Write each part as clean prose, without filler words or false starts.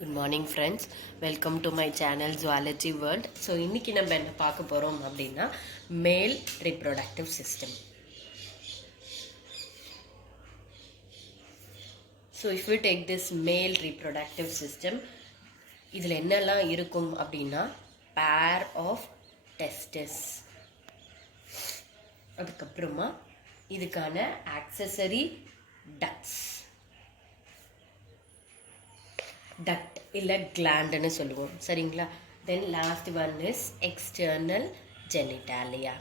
Good morning friends, welcome to my channel Zoology World. So இன்னைக்கு நம்ம என்ன பார்க்க போறோம் அப்படின்னா male reproductive system. So if we take this male reproductive system, இதில் என்னெல்லாம் இருக்கும் அப்படின்னா pair of testes, அதுக்கப்புறமா இதுக்கான accessory ducts, duct இல்லை glandன்னு சொல்லுவோம் சரிங்களா. Then last one is external genitalia.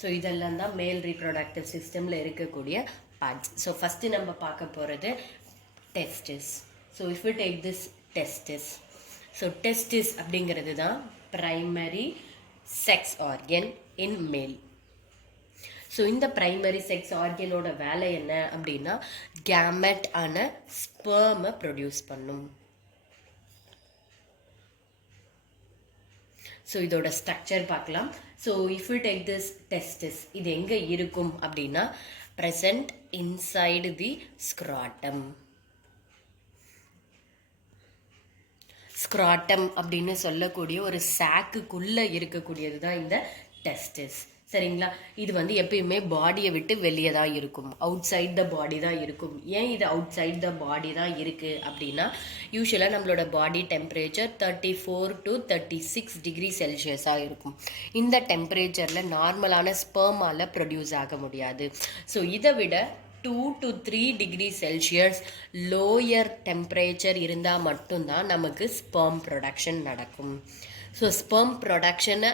So இதெல்லாம் தான் மேல் ரீப்ரொடக்டிவ் சிஸ்டமில் இருக்கக்கூடிய பார்ட்ஸ். ஸோ ஃபஸ்ட்டு நம்ம பார்க்க போகிறது testis. So if you take this testis, so testis அப்படிங்கிறது தான் ப்ரைமரி செக்ஸ் ஆர்கன் இன் மேல். ஸோ இந்த ப்ரைமரி செக்ஸ் ஆர்கனோட வேலை என்ன அப்படின்னா கேமெட் ஆன ஸ்பெர்மை ப்ரொடியூஸ் பண்ணும். ஸோ இதோட ஸ்ட்ரக்சர் பார்க்கலாம். So if you take this testis, இது எங்கே இருக்கும் அப்படின்னா ப்ரெசன்ட் இன்சைடு தி ஸ்க்ராட்டம். ஸ்க்ராட்டம் அப்படின்னு சொல்லக்கூடிய ஒரு சாக்குக்குள்ளே இருக்கக்கூடியது தான் இந்த டெஸ்டிஸ் சரிங்களா. இது எப்பயுமே பாடியை விட்டு வெளியே தான் இருக்கும், அவுட் சைட் த பாடி தான் இருக்கும். ஏன் இது அவுட் சைட் த பாடி தான் இருக்குது அப்படின்னா யூஸ்வலாக நம்மளோட பாடி டெம்பரேச்சர் 34 to 36 டிகிரி செல்சியஸாக இருக்கும். இந்த டெம்பரேச்சரில் நார்மலான ஸ்பெர்மால் ப்ரொடியூஸ் ஆக முடியாது. ஸோ இதை விட 2 to 3 degree Celsius lower temperature இருந்தால் மட்டும்தான் நமக்கு ஸ்பெர்ம் ப்ரொடக்ஷன் நடக்கும். ஸோ ஸ்பெர்ம் ப்ரொடக்ஷனை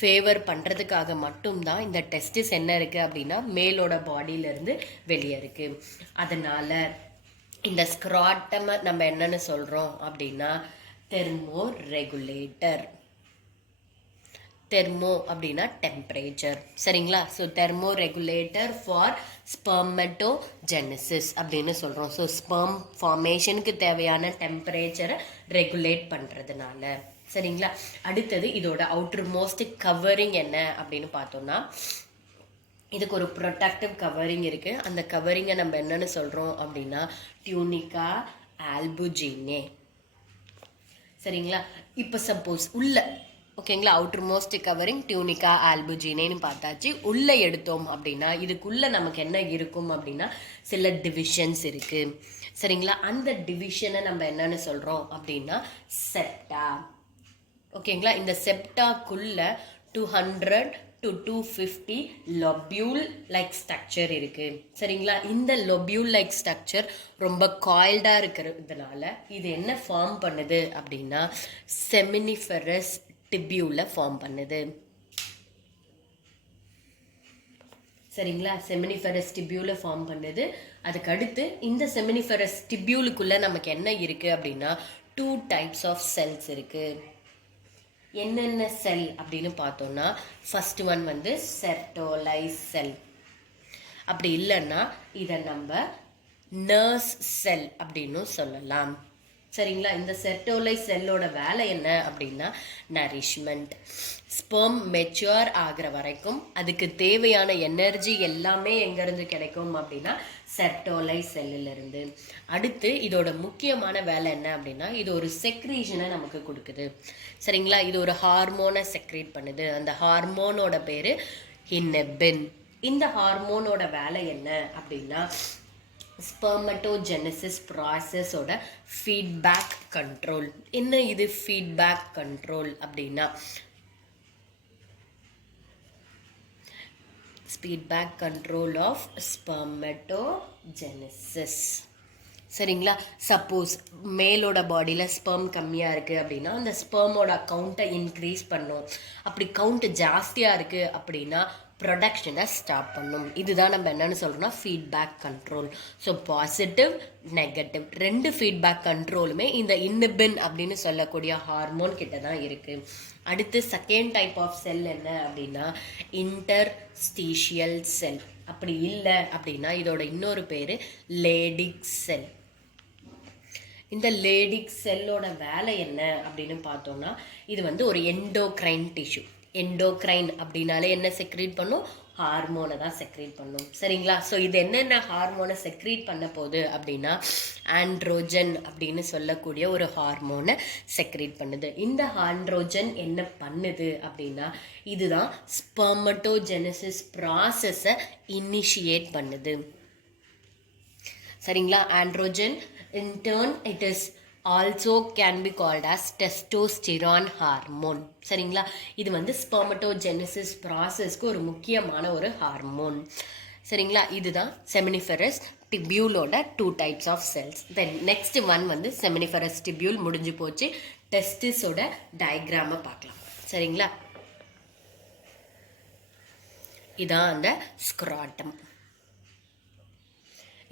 ஃபேவர் பண்ணுறதுக்காக மட்டும்தான் இந்த டெஸ்டிஸ் என்ன இருக்குது அப்படின்னா மேலோட பாடியிலேருந்து வெளியே இருக்குது. அதனால் இந்த ஸ்க்ராட்டமை நம்ம என்னென்னு சொல்கிறோம் அப்படின்னா தெர்மோ ரெகுலேட்டர். தெர்மோ அப்படின்னா டெம்பரேச்சர் சரிங்களா. So thermo regulator for spermatogenesis அப்படின்னு சொல்கிறோம். ஸோ ஸ்பெர்ம் ஃபார்மேஷனுக்கு தேவையான டெம்பரேச்சரை ரெகுலேட் பண்ணுறதுனால சரிங்களா. அடுத்தது இதோட அவுட்டர் மோஸ்ட் கவரிங் என்ன அப்படின்னு பார்த்தோம்னா இதுக்கு ஒரு ப்ரொடக்டிவ் கவரிங் இருக்குது. அந்த கவரிங்கை நம்ம என்னென்னு சொல்கிறோம் அப்படின்னா டியூனிகா ஆல்புஜினே சரிங்களா. இப்போ சப்போஸ் உள்ள ஓகேங்களா, அவுட்டர் மோஸ்ட் கவரிங் டியூனிகா ஆல்புஜினேன்னு பார்த்தாச்சு. உள்ளே எடுத்தோம் அப்படின்னா இதுக்குள்ளே நமக்கு என்ன இருக்கும் அப்படின்னா சில டிவிஷன்ஸ் இருக்குது சரிங்களா. அந்த டிவிஷனை நம்ம என்னென்னு சொல்கிறோம் அப்படின்னா செப்டா. ஓகேங்களா, இந்த செப்டாக்குள்ள 200 to 250 லொபியூல் லைக் ஸ்ட்ரக்சர் இருக்குது சரிங்களா. இந்த லொபியூல் லைக் ஸ்ட்ரக்சர் ரொம்ப காயில்டாக இருக்கிறதுனால இது என்ன ஃபார்ம் பண்ணுது அப்படின்னா செமினிஃபெரஸ் டிபியூலை ஃபார்ம் பண்ணுது சரிங்களா. செமினிஃபெரஸ் டிபியூலை ஃபார்ம் பண்ணுது. அதுக்கு அடுத்து இந்த செமினிஃபெரஸ் டிபியூலுக்குள்ளே நமக்கு என்ன இருக்குது அப்படின்னா 2 types ஆஃப் செல்ஸ் இருக்குது. என்னென்ன செல் அப்படின்னு பார்த்தோம்னா ஃபர்ஸ்ட் ஒன் செர்டோலைஸ் செல். அப்படி இல்லைன்னா இதை நம்ம நர்ஸ் செல் அப்படின்னு சொல்லலாம் சரிங்களா. இந்த செர்டோலைஸ் செல்லோட வேலை என்ன அப்படின்னா நரிஷ்மெண்ட். ஸ்பெர்ம் மெச்சூர் ஆகிற வரைக்கும் அதுக்கு தேவையான எனர்ஜி எல்லாமே எங்கேருந்து கிடைக்கும் அப்படின்னா செர்டோலைஸ் செல்லிலிருந்து. அடுத்து இதோட முக்கியமான வேலை என்ன அப்படின்னா இது ஒரு செக்ரீஷனை நமக்கு கொடுக்குது சரிங்களா. இது ஒரு ஹார்மோனை செக்ரேட் பண்ணுது. அந்த ஹார்மோனோட பேர் இன்னெபின். இந்த ஹார்மோனோட வேலை என்ன அப்படின்னா ஸ்பெர்மட்டோஜெனிசிஸ் ப்ராசஸோட ஃபீட்பேக் கண்ட்ரோல். என்ன இது ஃபீட்பேக் கண்ட்ரோல் அப்படின்னா ஃபீட்பேக் கண்ட்ரோல் ஆஃப் ஸ்பெர்மட்டோஜெனிசிஸ் சரிங்களா. சப்போஸ் மேலோட பாடியில் ஸ்பெர்ம் கம்மியாக இருக்குது அப்படின்னா அந்த ஸ்பெர்மோட கவுண்ட்டை இன்க்ரீஸ் பண்ணும். அப்படி கவுண்ட் ஜாஸ்தியாக இருக்குது அப்படின்னா ப்ரொடக்ஷனை ஸ்டாப் பண்ணும். இதுதான் நம்ம என்னென்னு சொல்கிறோம்னா feedback control. So positive negative ரெண்டு ஃபீட்பேக் கண்ட்ரோலுமே இந்த இன்னிபின் அப்படின்னு சொல்லக்கூடிய ஹார்மோன் கிட்ட தான் இருக்குது. அடுத்து செகண்ட் டைப் ஆஃப் செல் என்ன அப்படின்னா இன்டர்ஸ்டீஷியல் செல். அப்படி இல்லை அப்படின்னா இதோட இன்னொரு பேர் லேடிக் செல். இந்த லேடிக் செல்லோட வேலை என்ன அப்படின்னு பார்த்தோம்னா இது ஒரு எண்டோக்ரைன் டிஷ்யூ. எண்டோக்ரைன் அப்படின்னாலே என்ன செக்ரேட் பண்ணும்? ஹார்மோனை தான் செக்ரீட் பண்ணும். சரிங்களா? ஸோ இது என்னென்ன ஹார்மோனை செக்ரீட் பண்ண போகுது அப்படின்னா ஆண்ட்ரோஜன் அப்படின்னு சொல்லக்கூடிய ஒரு ஹார்மோனை செக்ரீட் பண்ணுது. இந்த ஆண்ட்ரோஜன் என்ன பண்ணுது அப்படின்னா இதுதான் ஸ்பெர்மட்டோஜெனசிஸ் ப்ராசஸை இனிஷியேட் பண்ணுது. சரிங்களா? Androgen in turn it is also can be called as testosterone hormone. சரிங்களா? இது வந்து ஸ்பெர்மட்டோஜெனசிஸ் ப்ராசஸ்க்கு ஒரு முக்கியமான ஒரு ஹார்மோன். சரிங்களா? இதுதான் செமினிஃபெரஸ் டிபியூலோட 2 types of cells. Then next one வந்து செமினிஃபெரஸ் டிபியூல் முடிஞ்சு போச்சு. டெஸ்டிஸோட டயக்ராமை பார்க்கலாம். சரிங்களா? இதான் அந்த ஸ்க்ராட்டம்.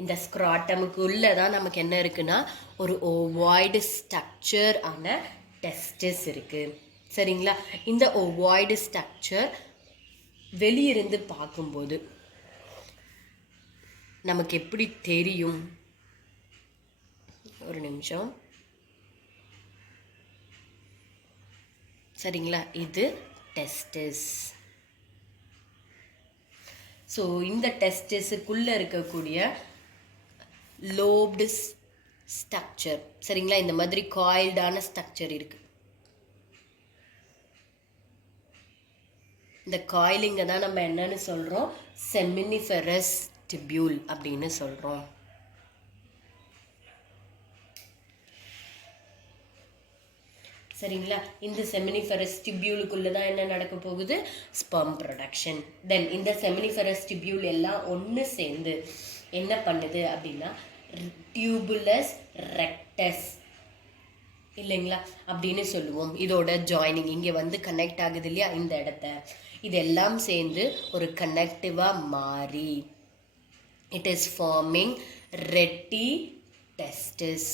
இந்த ஸ்க்ராட்டமுக்குள்ளே தான் நமக்கு என்ன இருக்குன்னா ஒரு ஓவாய்டு ஸ்ட்ரக்சர் ஆன டெஸ்டிஸ் இருக்குது. சரிங்களா? இந்த ஓவாய்டு ஸ்ட்ரக்சர் வெளியிருந்து பார்க்கும்போது நமக்கு எப்படி தெரியும்? ஒரு நிமிஷம். சரிங்களா? இது டெஸ்டிஸ். ஸோ இந்த டெஸ்டிஸுக்குள்ளே இருக்கக்கூடிய லோப்டு ஸ்ட்ரக்சர். சரிங்களா? இந்த மாதிரி காயில்டான ஸ்ட்ரக்சர் இருக்கு. இந்த காயிலிங்க தான் நம்ம என்னன்னு சொல்றோம்? செமினிஃபெரஸ் டிபியூல் அப்படின்னு சொல்றோம். சரிங்களா? இந்த செமினிஃபெரஸ் டிபியூலுக்குள்ள தான் என்ன நடக்க போகுது? Sperm production. தென் இந்த செமினிஃபெரஸ் டிபியூல் எல்லாம் ஒன்று சேர்ந்து என்ன பண்ணுது அப்படின்னா டியூபுலஸ் ரெக்டஸ் இல்லைங்களா அப்படின்னு சொல்லுவோம். இதோட ஜாயினிங் இங்கே வந்து கனெக்ட் ஆகுது இல்லையா இந்த இடத்த, இதெல்லாம் சேர்ந்து ஒரு கனெக்டிவாக மாறி it is farming Reddy testis.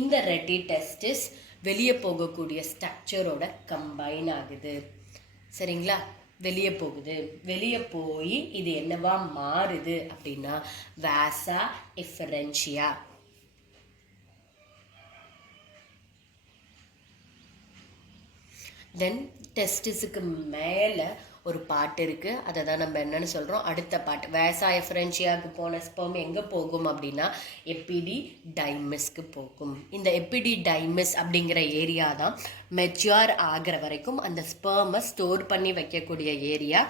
இந்த ரெட்டி டெஸ்டிஸ் வெளியே போகக்கூடிய ஸ்ட்ரக்சரோட கம்பைன் ஆகுது. சரிங்களா? வெளியே போகுது. வெளியே போய் இது என்னவா மாறுது அப்படின்னா வாசா எஃபரன்ஷியா. தென் டெஸ்டிஸுக்கு மேலே ஒரு பாட்டு இருக்குது. அதை தான் நம்ம என்னன்னு சொல்கிறோம்? அடுத்த பாட்டு. வேசா எஃபரன்ஷியாவுக்கு போன ஸ்பெர்ம் எங்கே போகும் அப்படின்னா எபிடிடைமஸ்க்கு போகும். இந்த எபிடிடைமஸ் அப்படிங்கிற ஏரியா தான் மெச்சூர் ஆகிற வரைக்கும் அந்த ஸ்பெர்மை ஸ்டோர் பண்ணி வைக்கக்கூடிய area.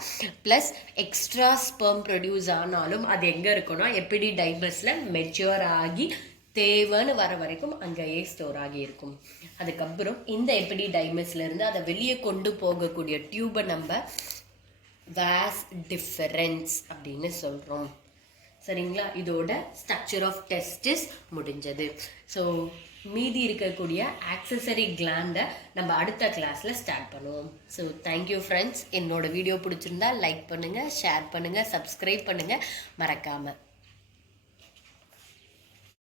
Plus extra sperm produce ஆனாலும் அது எங்கே இருக்குன்னா எபிடிடைமஸில் மெச்சூர் ஆகி தேவைன்னு வர வரைக்கும் அங்கேயே ஸ்டோர் ஆகி இருக்கும். அதுக்கப்புறம் இந்த எபிடிடைமஸ்லேருந்து அதை வெளியே கொண்டு போகக்கூடிய டியூபை நம்ம வாஸ் டிஃபரன்ஸ் அப்படின்னு சொல்கிறோம். சரிங்களா? இதோட ஸ்ட்ரக்சர் ஆஃப் டெஸ்டிஸ் முடிஞ்சது. ஸோ மீதி இருக்கக்கூடிய ஆக்சசரி கிளாண்டை நம்ம அடுத்த கிளாஸில் ஸ்டார்ட் பண்ணுவோம். So thank you friends. என்னோட வீடியோ பிடிச்சிருந்தா லைக் பண்ணுங்கள், ஷேர் பண்ணுங்கள், சப்ஸ்கிரைப் பண்ணுங்கள் மறக்காமல்.